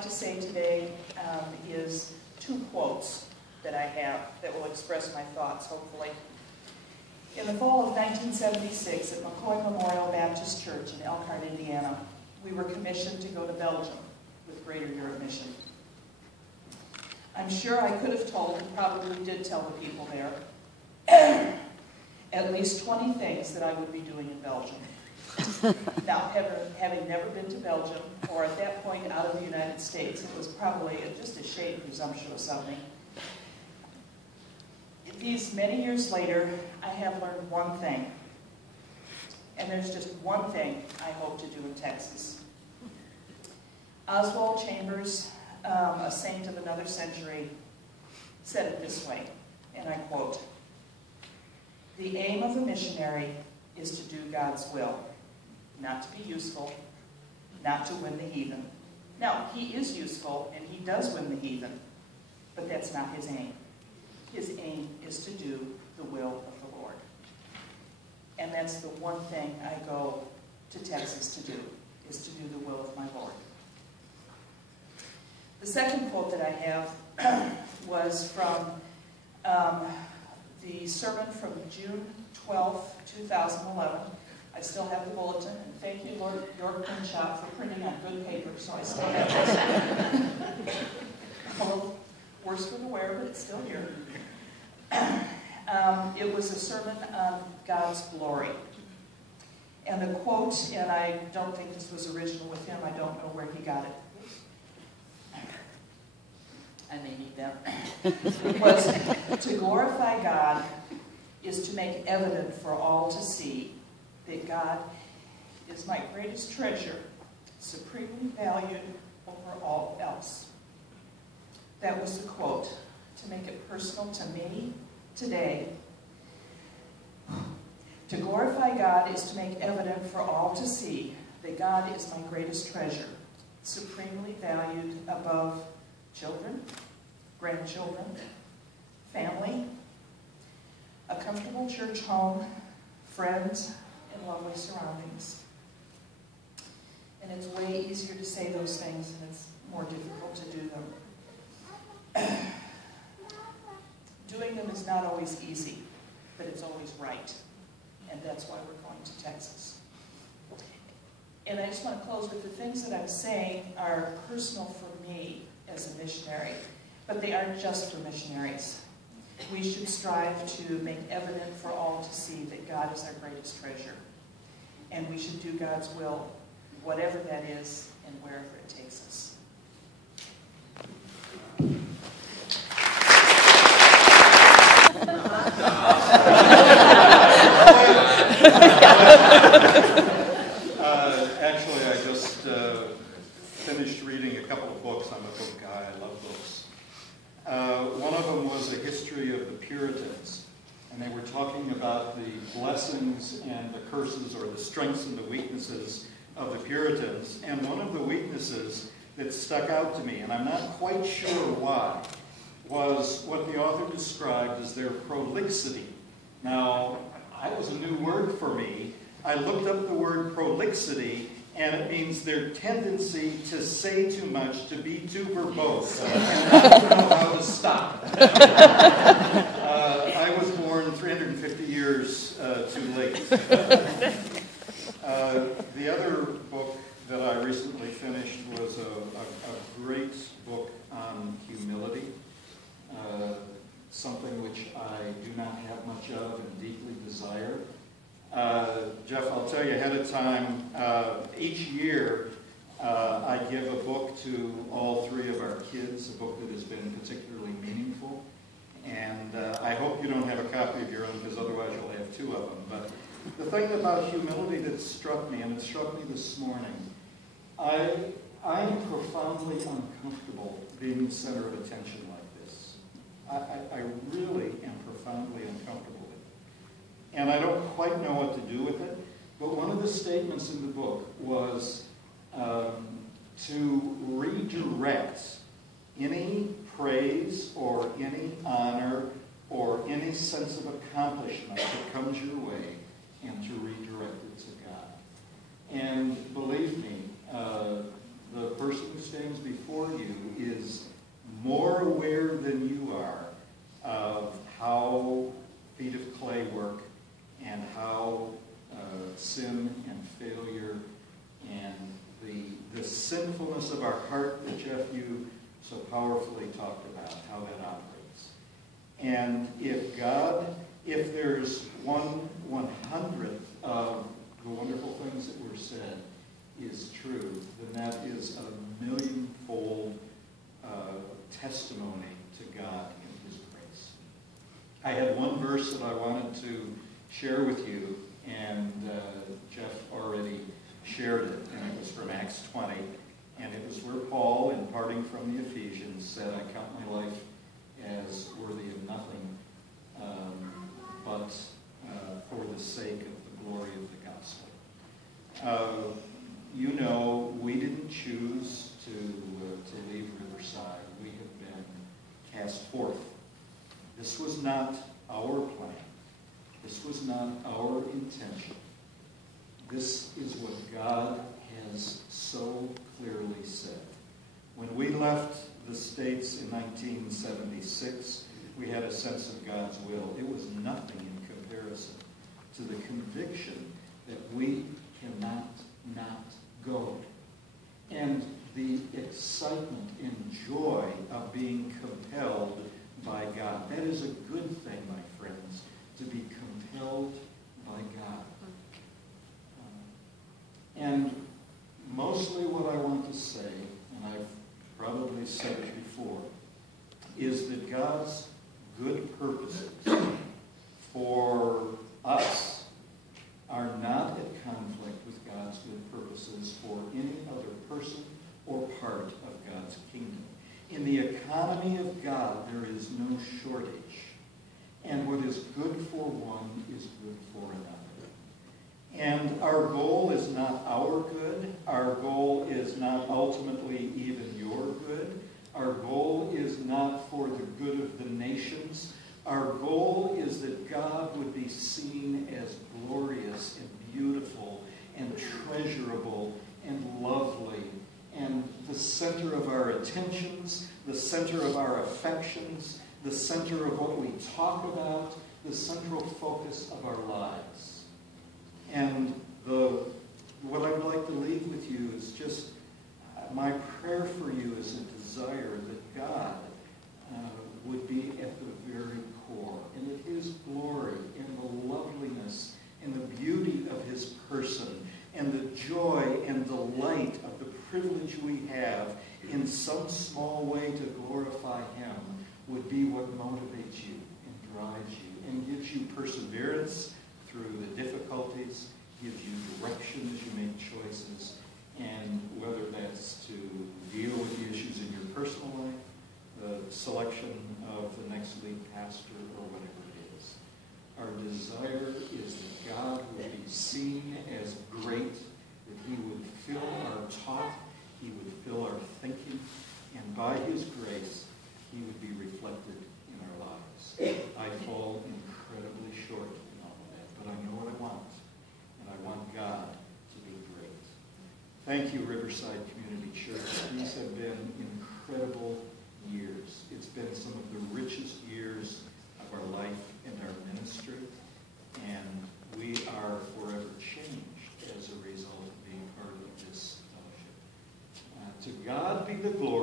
To say today is two quotes that I have that will express my thoughts, hopefully. In the fall of 1976 at McCoy Memorial Baptist Church in Elkhart, Indiana, we were commissioned to go to Belgium with Greater Europe Mission. I'm sure I could have told, and probably did tell the people there, at least 20 things that I would be doing in Belgium. Now, having never been to Belgium, or at that point out of the United States, it was probably just a shade presumptuous of me. These many years later, I have learned one thing. And there's just one thing I hope to do in Texas. Oswald Chambers, a saint of another century, said it this way, and I quote, "The aim of a missionary is to do God's will. Not to be useful, not to win the heathen." Now, he is useful, and he does win the heathen, but that's not his aim. His aim is to do the will of the Lord. And that's the one thing I go to Texas to do, is to do the will of my Lord. The second quote that I have was from the sermon from June 12th, 2011. I still have the bulletin, and thank you, Lord York Print Shop, for printing on good paper, so I still have this. A little worse for the wear, but it's still here. It was a sermon on God's glory. And the quote, and I don't think this was original with him, I don't know where he got it. I may need that. It was, "To glorify God is to make evident for all to see that God is my greatest treasure, supremely valued over all else." That was the quote. To make it personal to me today, to glorify God is to make evident for all to see that God is my greatest treasure, supremely valued above children, grandchildren, family, a comfortable church home, friends, and lovely surroundings. And it's way easier to say those things, and it's more difficult to do them. Doing them is not always easy, but it's always right. And that's why we're going to Texas. And I just want to close with the things that I'm saying are personal for me as a missionary, but they aren't just for missionaries. We should strive to make evident for all to see that God is our greatest treasure. And we should do God's will, whatever that is and wherever it takes us. Actually, I just finished reading a couple of books. I'm a book guy. I love books. One of them was a history of the Puritans, and they were talking about the blessings and the curses, or the strengths and the weaknesses of the Puritans. And one of the weaknesses that stuck out to me, and I'm not quite sure why, was what the author described as their prolixity. Now, that was a new word for me. I looked up the word prolixity, and it means their tendency to say too much, to be too verbose, and not to know how to stop. I was born 350 years too late. The other book that I recently finished was a great book on humility, something which I do not have much of and deeply desire. Jeff, I'll tell you ahead of time, each year I give a book to all three of our kids, a book that has been particularly meaningful. And I hope you don't have a copy of your own, because otherwise you'll have two of them. But the thing about humility that struck me, and it struck me this morning, I am profoundly uncomfortable being the center of attention like this. I really am profoundly uncomfortable with it. And I don't quite know what to do with it, but one of the statements in the book was to redirect any praise or any honor or any sense of accomplishment that comes your way, and to redirect it to God. And believe me, the person who stands before sinfulness of our heart that, Jeff, you so powerfully talked about, how that operates. And if there's 1/100th of the wonderful things that were said is true, then that is a millionfold testimony to God in His grace. I had one verse that I wanted to share with you, and Jeff already shared it, and it was from Acts 20, and it was where Paul, in parting from the Ephesians, said, "I count my life as worthy of nothing, but for the sake of the glory of the gospel." You know, we didn't choose to leave Riverside. We have been cast forth. This was not our plan. This was not our intention. This is what God has so clearly said. When we left the States in 1976, we had a sense of God's will. It was nothing in comparison to the conviction that we cannot not go. And the excitement and joy of being compelled by God. That is a good thing, my friends, to be compelled by God. And mostly what I want to say, and I've probably said it before, is that God's good purposes for us are not at conflict with God's good purposes for any other person or part of God's kingdom. In the economy of God, there is no shortage. And what is good for one is good for another. And our goal is not our good. Our goal is not ultimately even your good. Our goal is not for the good of the nations. Our goal is that God would be seen as glorious and beautiful and treasurable and lovely and the center of our attentions, the center of our affections, the center of what we talk about, the central focus of our lives. And what I'd like to leave with you is just my prayer for you is a desire that God would be at the very core, and that His glory and the loveliness and the beauty of His person and the joy and delight of the privilege we have in some small way to glorify Him would be what motivates you and drives you and gives you perseverance through the difficulties, gives you direction as you make choices, and whether that's to deal with the issues in your personal life, the selection of the next lead pastor, or whatever it is. Our desire is that God would be seen as great, that He would fill our talk, He would fill our thinking, and by His grace, He would be reflected in our lives. I fall incredibly short in all of that, but I know what I want, and I want God to be great. Thank you, Riverside Community Church. These have been incredible years. It's been some of the richest years of our life and our ministry, and we are forever changed as a result of being part of this fellowship. To God be the glory.